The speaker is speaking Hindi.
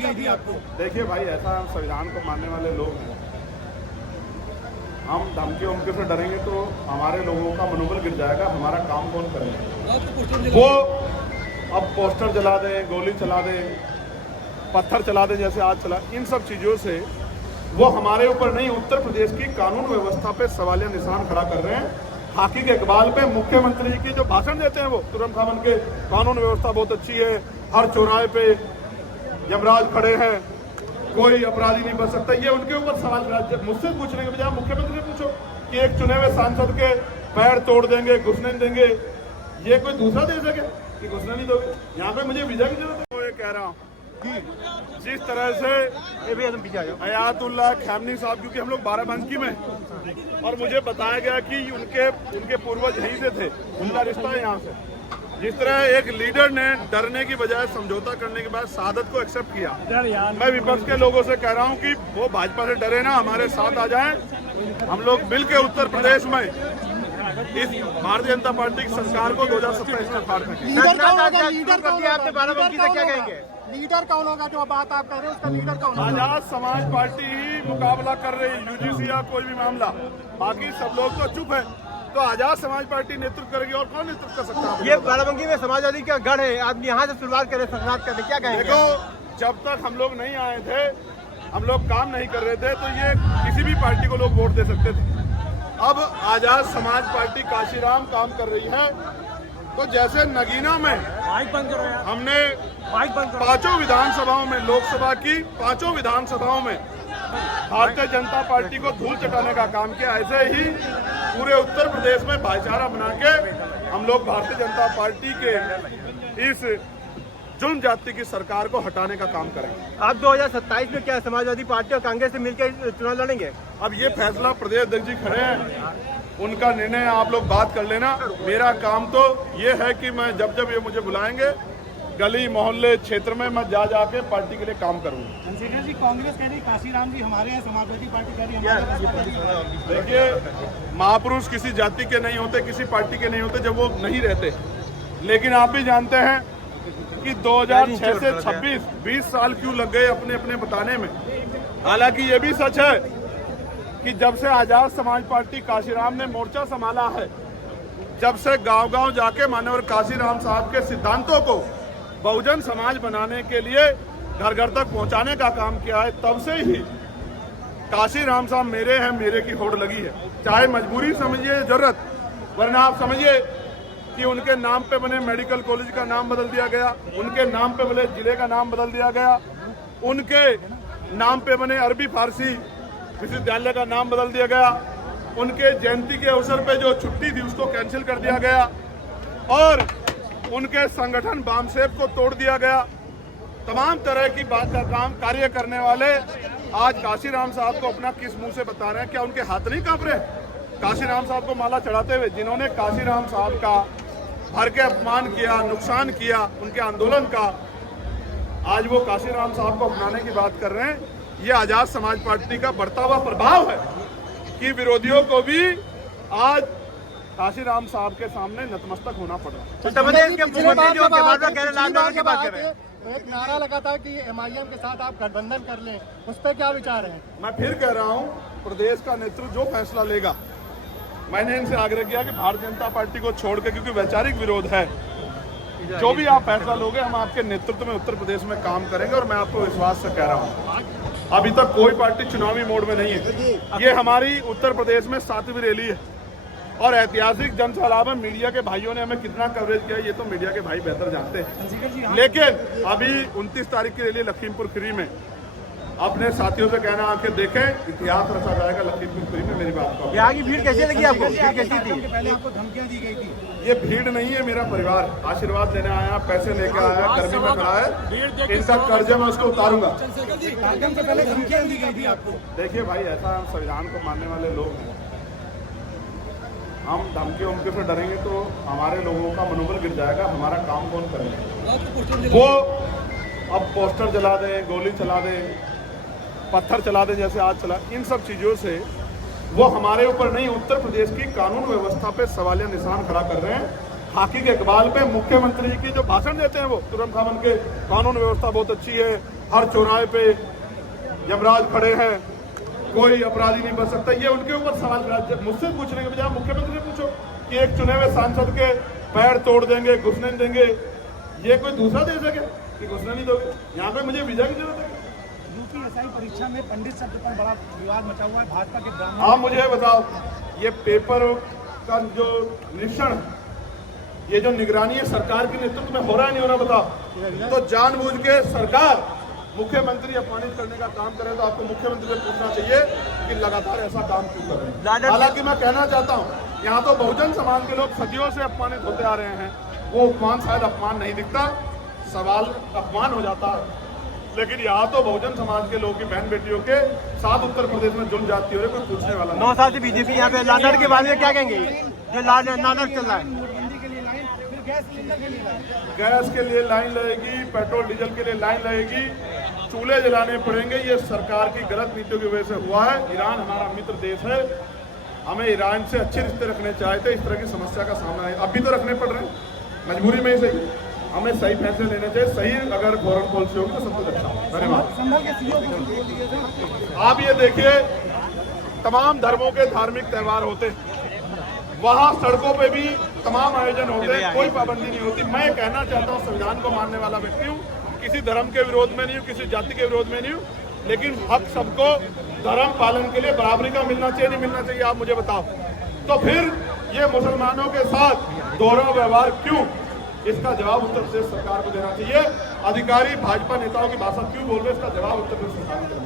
गई थी आपको? देखिए भाई, ऐसा हम संविधान को मानने वाले लोग हैं। हम धमकी उमकी से डरेंगे तो हमारे लोगों का मनोबल गिर जाएगा। हमारा काम कौन करेगा? वो अब पोस्टर जला दें, गोली चला दें, पत्थर चला दें जैसे आज चला, इन सब चीज़ों से वो हमारे ऊपर नहीं, उत्तर प्रदेश की कानून व्यवस्था पे सवालिया निशान खड़ा कर रहे हैं। खाकी के इकबाल पे मुख्यमंत्री जी की जो भाषण देते हैं वो तुरंत खामन के कानून व्यवस्था बहुत अच्छी है, हर चौराहे पे यमराज खड़े हैं, कोई अपराधी नहीं बच सकता, ये उनके ऊपर सवाल खड़ा। मुझसे पूछने के बजाय मुख्यमंत्री से पूछो कि एक चुने हुए सांसद के पैर तोड़ देंगे, घुसने नहीं देंगे, ये कोई दूसरा देश है क्या कि घुसने नहीं दोगे? यहाँ पे मुझे वीजा की जरूरत है। ये कह रहा हूँ जिस तरह से अयातुल्लाह खamenei साहब, क्योंकि हम लोग बाराबंकी में, और मुझे बताया गया कि उनके पूर्वज यहीं से थे, उनका रिश्ता है यहाँ से। जिस तरह एक लीडर ने डरने की बजाय समझौता करने के बाद शहादत को एक्सेप्ट किया, मैं विपक्ष के लोगों से कह रहा हूँ कि वो भाजपा से डरे ना, हमारे साथ आ जाएं। हम लोग मिलकर उत्तर प्रदेश में इस भारतीय जनता पार्टी की सरकार को 2027 में फाड़ सकें। लीडर कौन होगा? जो बात आप कह रहे हैं उसका लीडर कौन होगा? आजाद समाज पार्टी ही मुकाबला कर रही है, यूजीसी या कोई भी मामला, बाकी सब लोग तो चुप है। तो आजाद समाज पार्टी नेतृत्व करेगी और कौन नेतृत्व कर सकता है? ये बाराबंकी में समाजवादी का गढ़ है, आदमी यहाँ से शुरुआत करे, संघात करे, क्या कहेंगे? देखो, जब तक हम लोग नहीं आए थे, हम लोग काम नहीं कर रहे थे, तो ये किसी भी पार्टी को लोग वोट दे सकते थे। अब आजाद समाज पार्टी काशीराम काम कर रही है, तो जैसे नगीना में हमने 5 विधानसभाओं में, लोकसभा की 5 विधानसभाओं में भारतीय जनता पार्टी को धूल चटाने का काम किया, ऐसे ही पूरे उत्तर प्रदेश में भाईचारा बना के हम लोग भारतीय जनता पार्टी के इस जुल्म जाति की सरकार को हटाने का काम करेंगे। आप 2027 में क्या समाजवादी पार्टी और कांग्रेस से मिलकर चुनाव लड़ेंगे? अब ये फैसला प्रदेश अध्यक्ष जी खड़े हैं, उनका निर्णय आप लोग बात कर लेना। मेरा काम तो ये है कि मैं जब जब ये मुझे बुलाएंगे, गली मोहल्ले क्षेत्र में मैं जाके पार्टी के लिए काम करूंगा। चंद्रशेखर जी, कांग्रेस कह रही काशीराम जी हमारे हैं, समाजवादी पार्टी कह रही है। देखिए, महापुरुष किसी जाति के नहीं होते, किसी पार्टी के नहीं होते जब वो नहीं रहते। लेकिन आप भी जानते हैं कि 2006 से 26 20 साल क्यों लग गए अपने अपने बताने में। हालांकि ये भी सच है कि जब से आजाद समाज पार्टी काशीराम ने मोर्चा संभाला है, जब से गांव-गांव जाके माननीय काशीराम साहब के सिद्धांतों को बहुजन समाज बनाने के लिए घर घर तक पहुंचाने का काम किया है, तब से ही काशीराम साहब मेरे हैं, मेरे की होड़ लगी है। चाहे मजबूरी समझिए, जरूरत, वरना आप समझिए कि उनके नाम पे बने मेडिकल कॉलेज का नाम बदल दिया गया, उनके नाम पे बने जिले का नाम बदल दिया गया, उनके नाम पे बने अरबी फारसी विश्वविद्यालय का नाम बदल दिया गया, उनके जयंती के अवसर पे जो छुट्टी थी उसको कैंसिल कर दिया गया, और उनके संगठन बामसेफ को तोड़ दिया गया। तमाम तरह की बात का काम कार्य करने वाले आज काशीराम साहब को अपना किस मुंह से बता रहे हैं? क्या उनके हाथ नहीं कांप रहे? काशीराम साहब को माला चढ़ाते हुए जिन्होंने काशीराम साहब का भर के अपमान किया, नुकसान किया उनके आंदोलन का, आज वो काशीराम साहब को अपनाने की बात कर रहे हैं। ये आजाद समाज पार्टी का बढ़ता हुआ प्रभाव है कि विरोधियों को भी आज काशीराम साहब के सामने नतमस्तक होना पड़ रहा है। एक नारा लगा था कि MIM के साथ आप गठबंधन कर लें, उस पर क्या विचार है? मैं फिर कह रहा हूं, प्रदेश का नेतृत्व जो फैसला लेगा, मैंने इनसे आग्रह किया कि भारतीय जनता पार्टी को छोड़ के, क्योंकि वैचारिक विरोध है, जो भी आप फैसला लोगे हम आपके नेतृत्व में उत्तर प्रदेश में काम करेंगे। और मैं आपको विश्वास से कह रहा हूँ, अभी तक कोई पार्टी चुनावी मोड में नहीं है। ये हमारी उत्तर प्रदेश में 7वीं रैली है और ऐतिहासिक जनसभा में मीडिया के भाइयों ने हमें कितना कवरेज किया ये तो मीडिया के भाई बेहतर जानते हैं। लेकिन अभी 29 तारीख की रैली लखीमपुर खीरी में, अपने साथियों से कहना आके देखें, इतिहास रचा जाएगा लखीमपुर खीरी में। मेरी बात को यहाँ की भीड़ कैसी लगी आपको? भीड़ कैसी थी? पहले आपको धमकियां दी गई थी। ये भीड़ नहीं है, मेरा परिवार आशीर्वाद देने आया, पैसे लेकर आया, गर्मी में खड़ा है, इनका कर्ज मैं उसको उतारूंगा। कार्यक्रम से पहले धमकियां दी गई थी आपको? देखिए भाई, ऐसा हम संविधान को मानने वाले लोग हैं। हम धमकी उमकी से डरेंगे तो हमारे लोगों का मनोबल गिर जाएगा। हमारा काम कौन करेगा? वो अब पोस्टर जला दें, गोली चला दें, पत्थर चला दें जैसे आज चला, इन सब चीज़ों से वो हमारे ऊपर नहीं, उत्तर प्रदेश की कानून व्यवस्था पे सवालिया निशान खड़ा कर रहे हैं। खाकी के इकबाल पे मुख्यमंत्री की जो भाषण देते हैं वो तुरंत खामन के कानून व्यवस्था बहुत अच्छी है, हर चौराहे पे यमराज खड़े हैं, कोई अपराधी नहीं बच सकता। ये उनके ऊपर सवाल खड़ा। मुझसे पूछने के बजाय मुख्यमंत्री से पूछो कि एक चुने हुए सांसद के पैर तोड़ देंगे, घुसने नहीं देंगे। ये कोई दूसरा देश है क्या कि घुसने नहीं दोगे? यहाँ पे मुझे वीजा की जरूरत है। यूपीएससी परीक्षा में पंडित शब्द पर बड़ा विवाद मचा हुआ है, भाजपा के ब्राह्मण। आप मुझे बताओ, ये पेपर का जो निरीक्षण, ये जो निगरानी है सरकार के नेतृत्व में हो रहा है नहीं हो रहा बताओ? तो जानबूझ के सरकार मुख्यमंत्री अपमानित करने का काम करे तो आपको मुख्यमंत्री से पूछना चाहिए कि लगातार ऐसा काम क्यों कर रहे हैं। हालांकि मैं कहना चाहता हूँ, यहाँ तो बहुजन समाज के लोग सदियों से अपमानित होते आ रहे हैं। वो अपमान शायद अपमान नहीं दिखता, सवाल अपमान हो जाता है, लेकिन यहाँ तो बहुजन समाज के लोगों की बहन बेटियों के साथ उत्तर प्रदेश में जुल्म जाती हो रही, कोई पूछने वाला 9 साल से बीजेपी यहाँ पे लाडर के बारे में क्या कहेंगे? जो लाडर चल रहा है, गैस के लिए लाइन लगेगी, पेट्रोल डीजल के लिए लाइन लगेगी, चूल्हे जलाने पड़ेंगे। ये सरकार की गलत नीतियों की वजह से हुआ है। ईरान हमारा मित्र देश है, हमें ईरान से अच्छे रिश्ते रखने चाहिए थे। इस तरह की समस्या का सामना है, अब भी तो रखने पड़ रहे हैं, मजबूरी में ही सही। हमें सही फैसले लेने चाहिए, सही अगर फॉरेन पॉलिसी होगी तो सब कुछ अच्छा। धन्यवाद। आप ये देखिए, तमाम धर्मों के धार्मिक त्यौहार होते, वहाँ सड़कों पे भी तमाम आयोजन होते हैं, कोई पाबंदी नहीं होती। मैं कहना चाहता हूँ, संविधान को मानने वाला व्यक्ति हूँ, किसी धर्म के विरोध में नहीं हूँ, किसी जाति के विरोध में नहीं हूँ, लेकिन हक सबको धर्म पालन के लिए बराबरी का मिलना चाहिए, नहीं मिलना चाहिए? आप मुझे बताओ। तो फिर ये मुसलमानों के साथ दोहरा व्यवहार क्यों? इसका जवाब उत्तर प्रदेश सरकार को देना चाहिए। अधिकारी भाजपा नेताओं की भाषा क्यों बोल रहे हैं, इसका जवाब उत्तर प्रदेश सरकार को देना।